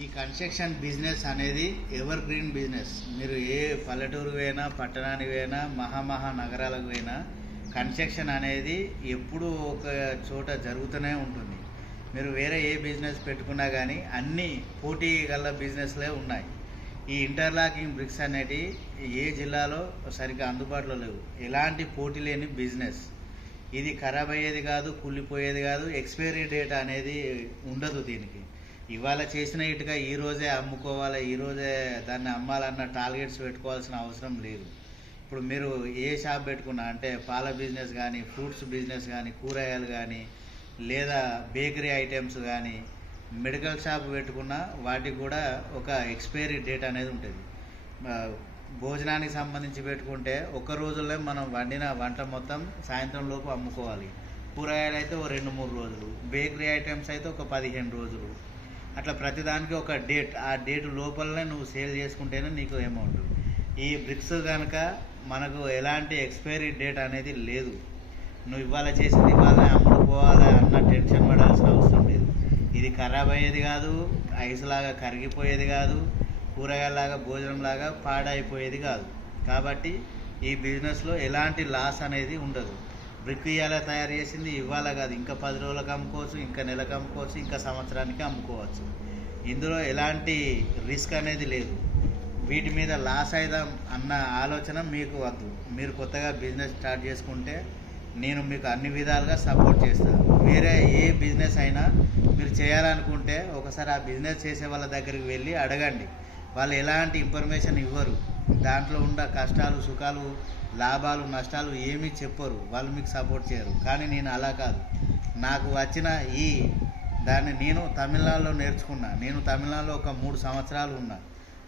ఈ construction business అనేది ever green business. మీరు ఏ పల్లెటూరు పోయినా, పట్టణానికి పోయినా, మహా నగరాలకు పోయినా కన్స్ట్రక్షన్ అనేది ఎప్పుడూ ఒక చోట జరుగుతూనే ఉంటుంది. మీరు వేరే ఏ బిజినెస్ పెట్టుకున్నా కానీ అన్నీ పోటీ గల బిజినెస్లే ఉన్నాయి. ఈ ఇంటర్లాకింగ్ బ్రిక్స్ అనేటి ఏ జిల్లాలో సరిగ్గా అందుబాటులో లేవు. ఎలాంటి పోటీ లేని బిజినెస్. ఇది ఖరాబ్ అయ్యేది కాదు, కుళ్ళిపోయేది కాదు, ఎక్స్పైరీ డేట్ అనేది ఉండదు దీనికి. ఇవాళ చేసిన ఇటుగా ఈరోజే అమ్ముకోవాలి, ఈరోజే దాన్ని అమ్మాలన్న టార్గెట్స్ పెట్టుకోవాల్సిన అవసరం లేదు. ఇప్పుడు మీరు ఏ షాప్ పెట్టుకున్నా, అంటే పాల బిజినెస్ కానీ, ఫ్రూట్స్ బిజినెస్ కానీ, కూరగాయలు కానీ, లేదా బేకరీ ఐటమ్స్ కానీ, మెడికల్ షాప్ పెట్టుకున్నా వాటికి కూడా ఒక ఎక్స్పైరీ డేట్ అనేది ఉంటుంది. భోజనానికి సంబంధించి పెట్టుకుంటే ఒక్క రోజుల్లో మనం వండిన వంట మొత్తం సాయంత్రం లోపు అమ్ముకోవాలి. కూరగాయలు అయితే ఓ 2-3 రోజులు, బేకరీ ఐటమ్స్ అయితే ఒక 15 రోజులు. అట్లా ప్రతిదానికి ఒక డేట్, ఆ డేట్ లోపలనే నువ్వు సేల్ చేసుకుంటేనే నీకు అమౌంట్. ఈ బ్రిక్స్ కనుక మనకు ఎలాంటి ఎక్స్పైరీ డేట్ అనేది లేదు. నువ్వు ఇవాళ చేసింది ఇవాళ అమ్ముడుపోవాలి అన్న టెన్షన్ పడాల్సిన అవసరం లేదు. ఇది ఖరాబ్ అయ్యేది కాదు, ఐస్ లాగా కరిగిపోయేది కాదు, కూరగాయలాగా భోజనంలాగా పాడైపోయేది కాదు. కాబట్టి ఈ బిజినెస్లో ఎలాంటి లాస్ అనేది ఉండదు. బ్రిక్ ఇవాళ తయారు చేసింది ఇవాళ కాదు, ఇంకా 10 రోజులకు అమ్ముకోవచ్చు, ఇంకా నెలకు అమ్ముకోవచ్చు, ఇంకా సంవత్సరానికి అమ్ముకోవచ్చు. ఇందులో ఎలాంటి రిస్క్ అనేది లేదు. వీటి మీద లాస్ అయిదాం అన్న ఆలోచన మీకు వద్దు. మీరు కొత్తగా బిజినెస్ స్టార్ట్ చేసుకుంటే నేను మీకు అన్ని విధాలుగా సపోర్ట్ చేస్తాను. వేరే ఏ బిజినెస్ అయినా మీరు చేయాలనుకుంటే ఒకసారి ఆ బిజినెస్ చేసే వాళ్ళ దగ్గరికి వెళ్ళి అడగండి. వాళ్ళు ఎలాంటి ఇన్ఫర్మేషన్ ఇవ్వరు. దాంట్లో ఉన్న కష్టాలు, సుఖాలు, లాభాలు, నష్టాలు ఏమీ చెప్పరు. వాళ్ళు మీకు సపోర్ట్ చేయరు. కానీ నేను అలా కాదు. నాకు వచ్చిన దాన్ని నేను తమిళనాడులో నేర్చుకున్నా. నేను తమిళనాడులో ఒక 3 సంవత్సరాలు ఉన్నా.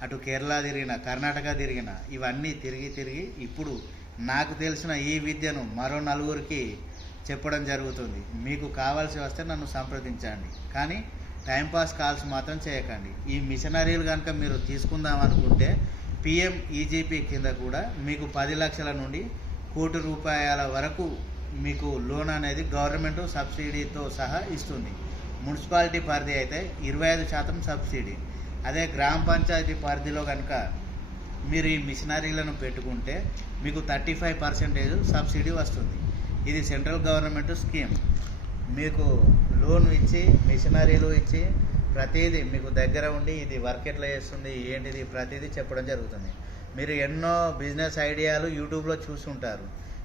అటు కేరళ తిరిగిన, కర్ణాటక తిరిగిన, ఇవన్నీ తిరిగి ఇప్పుడు నాకు తెలిసిన ఈ విద్యను మరో 4గురికి చెప్పడం జరుగుతుంది. మీకు కావాల్సి వస్తే నన్ను సంప్రదించండి, కానీ టైంపాస్ కాల్స్ మాత్రం చేయకండి. ఈ మిషనరీలు కనుక మీరు తీసుకుందాం అనుకుంటే PMEGP కింద కూడా మీకు 10 లక్షల నుండి ₹1,00,00,000 వరకు మీకు లోన్ అనేది గవర్నమెంట్ సబ్సిడీతో సహా ఇస్తుంది. మున్సిపాలిటీ పరిధి అయితే 25% సబ్సిడీ. అదే గ్రామ పంచాయతీ పరిధిలో కనుక మీరు ఈ మిషనరీలను పెట్టుకుంటే మీకు 35% సబ్సిడీ వస్తుంది. ఇది సెంట్రల్ గవర్నమెంట్ స్కీమ్. మీకు లోన్ ఇచ్చి, మిషనరీలు ఇచ్చి, ప్రతిదీ మీకు దగ్గర ఉండి ఇది వర్క్ ఎట్లా చేస్తుంది, ఏంటిది, ప్రతిదీ చెప్పడం జరుగుతుంది. మీరు ఎన్నో బిజినెస్ ఐడియాలు యూట్యూబ్లో చూసుంటారు,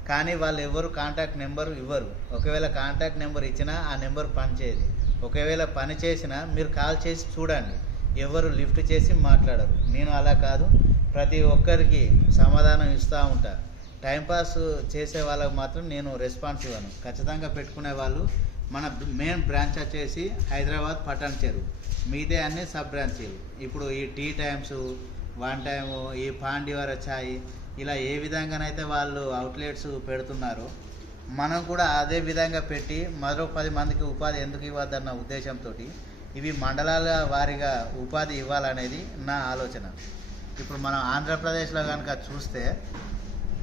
కానీ వాళ్ళు ఎవరు కాంటాక్ట్ నెంబర్ ఇవ్వరు. ఒకవేళ కాంటాక్ట్ నెంబర్ ఇచ్చినా ఆ నెంబర్ పనిచేయదు. ఒకవేళ పని చేసినా మీరు కాల్ చేసి చూడండి, ఎవరు లిఫ్ట్ చేసి మాట్లాడరు. నేను అలా కాదు, ప్రతి ఒక్కరికి సమాధానం ఇస్తూ ఉంటా. టైంపాస్ చేసే వాళ్ళకు మాత్రం నేను రెస్పాన్స్ ఇవ్వను. ఖచ్చితంగా పెట్టుకునే వాళ్ళు మన మెయిన్ బ్రాంచ్ వచ్చేసి హైదరాబాద్ పట్టణ చెరువు, మిగతా అన్ని సబ్ బ్రాంచీలు. ఇప్పుడు ఈ టీ టైమ్స్, 1 టైము, ఈ పాండివర ఛాయ్, ఇలా ఏ విధంగానైతే వాళ్ళు అవుట్లెట్స్ పెడుతున్నారో మనం కూడా అదే విధంగా పెట్టి మరో 10 మందికి ఉపాధి ఎందుకు ఇవ్వద్దన్న ఉద్దేశంతో ఇవి మండలాల వారీగా ఉపాధి ఇవ్వాలనేది నా ఆలోచన. ఇప్పుడు మనం ఆంధ్రప్రదేశ్లో కనుక చూస్తే,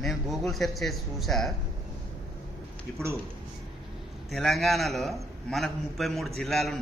నేను గూగుల్ సెర్చ్ చేసి చూసా, ఇప్పుడు తెలంగాణలో మనకు 33 జిల్లాలు ఉన్నాయి.